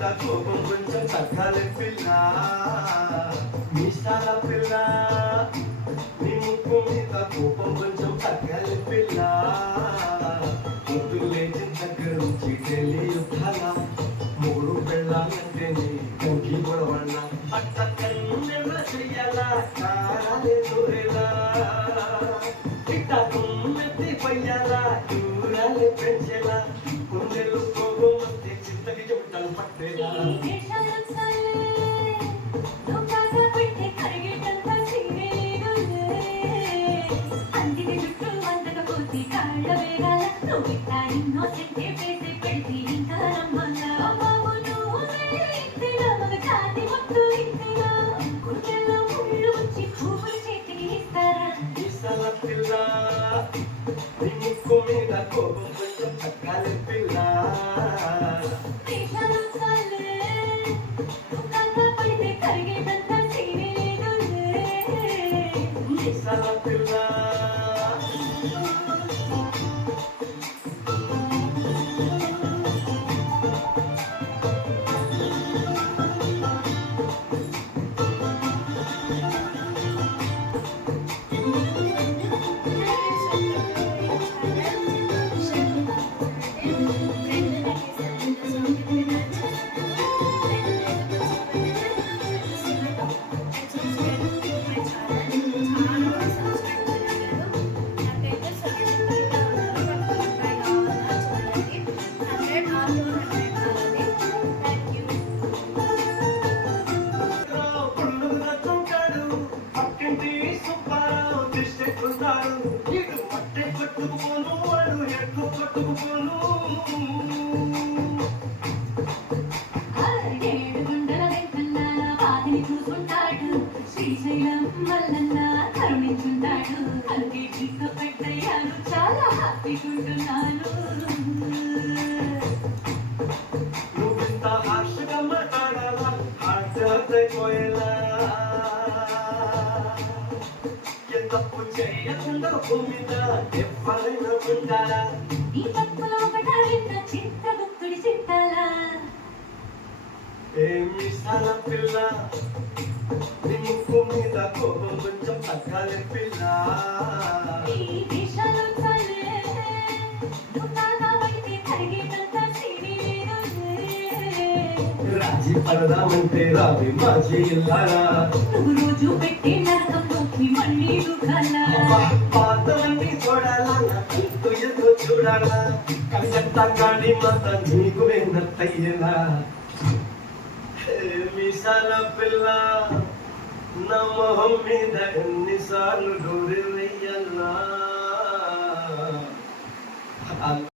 మీద కోపం కొంచెం తగ్గాలి పిల్ల మీసాల పిల్ల నీ ముక్కు మీద కోపం కొంచెం తగ్గాలి పిల్ల పొద్దు లేచిన దగ్గర నుంచి ఢిల్లీ యుద్ధాల మూడు పెళ్ళాలంటే నీ కంకి గొడవళ్ళ అట్ట కన్నెల చెయ్యాలా కారాలే దూరేలా ఇట్ట తుమ్మెత్తి పయ్యాలా దూరాలే పెంచేలా గుండెలు కోపం వస్తే చింతకి చెమటలు పట్టేలా పిల్ల నీ ముక్కు మీద కోపం కొంచెం తగ్గాలి పిల్ల మీసాల పిల్ల ఇటు మట్టె కొట్టుకుపోను వాడు ఎట్లు కొట్టుకుపోను శ్రీశైలం మల్లన్న కరుణించుంటాడు అందుకే జీతో పెట్టయ్యాను చాలా హ్యాపీగుంటున్నాను నువ్వింత హార్షగా మాట్లాడాలా హార్ట్ అయిపోయేలా తప్పు చేయకుండా భూమిద ఎవరైనా ఉండాలా ఈ తప్పులో ఒకటాలిన్న చిత్తగుప్తుడి చిత్తాలా ఏమి సాల పిల్ల నీ ముక్కు మీద కోపం కొంచెం తగ్గాలి పిల్ల ఈ దేశాలు చాలే నువ్వు కాబట్టి తరిగేటంత సిరి రాజీ పడదామంటే రావి మాజీ ఇల్లారా నువ్వు రోజు పెట్టే నరకంలోకి మళ్ళీ దుఃఖాలా పాతవన్నీ చూడాలా ఎదురు చూడాలా కలిసంతా కానీ మాత నీకు వెన్నయ్యేలా మీసాల పిల్ల నా మొహం మీద ఎన్నిసార్లు డోరి వెయ్యాలా